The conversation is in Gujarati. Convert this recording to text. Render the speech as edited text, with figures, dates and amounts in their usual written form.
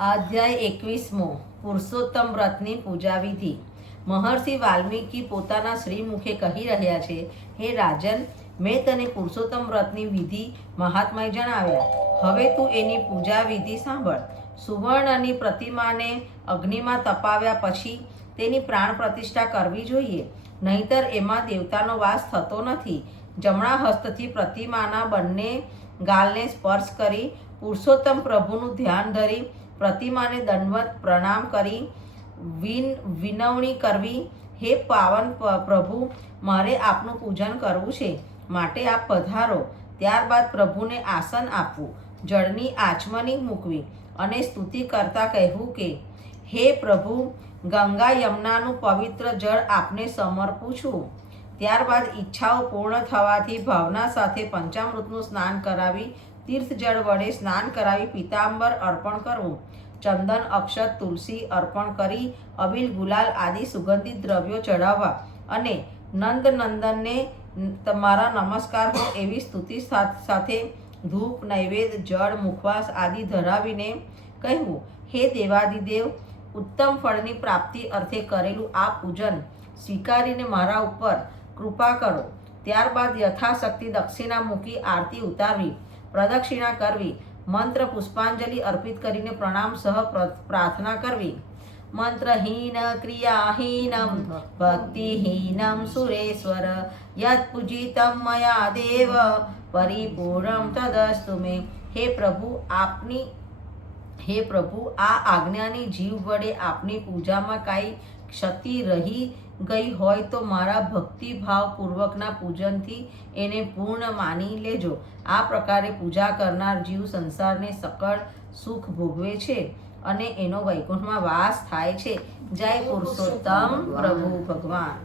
અધ્યાય 21મો પુરુષોત્તમ વ્રતની પૂજા વિધિ. મહર્ષિ વાલ્મીકી પોતાના શ્રીમુખે કહી રહ્યા છે, હે રાજન, મેં તને પુરુષોત્તમ વ્રતની વિધિ મહાત્મય જણાવ્યા. હવે તું એની પૂજા વિધિ સાંભળ. સુવર્ણની પ્રતિમાને અગ્નિમાં તપાવ્યા પછી તેની પ્રાણ પ્રતિષ્ઠા કરવી જોઈએ, નહીંતર એમાં દેવતાનો વાસ થતો નથી. જમણા હસ્તથી પ્રતિમાના બંને ગાલને સ્પર્શ કરી પુરુષોત્તમ પ્રભુનું ધ્યાન ધરી પ્રતિમાને દંડવત પ્રણામ કરી વિનવણી કરવી. હે પાવન પ્રભુ, મારે આપનું પૂજન કરવું છે, માટે આપ પધારો. ત્યારબાદ પ્રભુને આસન આપવું, જળની આચમની મૂકવી અને સ્તુતિ કરતા કહેવું કે, હે પ્રભુ, ગંગા યમુનાનું પવિત્ર જળ આપને સમર્પું છું. ત્યારબાદ ઈચ્છાઓ પૂર્ણ થવાથી ભાવના સાથે પંચામૃતનું સ્નાન કરાવી તીર્થજળ વડે સ્નાન કરાવી પીતાંબર અર્પણ કરવું. ચંદન, અક્ષત, તુલસી અર્પણ કરી અબીલ, ગુલાલ આદિ સુગંધિત દ્રવ્યો ચઢાવવા અને નંદનંદનને તમારા નમસ્કાર હો એવી સ્તુતિ સાથે ધૂપ, નૈવેદ્ય, જળ, મુખવાસ આદિ ધરાવીને કહેવું, હે દેવાદિદેવ, ઉત્તમ ફળની પ્રાપ્તિ અર્થે કરેલું આ પૂજન સ્વીકારીને મારા ઉપર કૃપા કરો. ત્યારબાદ યથાશક્તિ દક્ષિણા મૂકી આરતી ઉતારવી, પ્રદક્ષિણા કરવી, મંત્ર પુષ્પાંજલિ અર્પિત કરીને પ્રણામ સહ પ્રાર્થના કરવી. મંત્રહીન ક્રિયાહીનમ ભક્તિહીનમ સુરેશ્વર યત પૂજિતમ મયા દેવ પરિપૂર્ણમ તદસ્તુ મે. હે પ્રભુ, આ આજ્ઞાની જીવ વડે આપની પૂજામાં કાંઈ ક્ષતિ રહી ગઈ હોય તો મારા ભક્તિભાવપૂર્વકના પૂજનથી એને પૂર્ણ માની લેજો. આ પ્રકારે પૂજા કરનાર જીવ સંસારને સકળ સુખ ભોગવે છે અને એનો વૈકુંઠમાં વાસ થાય છે. જય પુરુષોત્તમ પ્રભુ ભગવાન.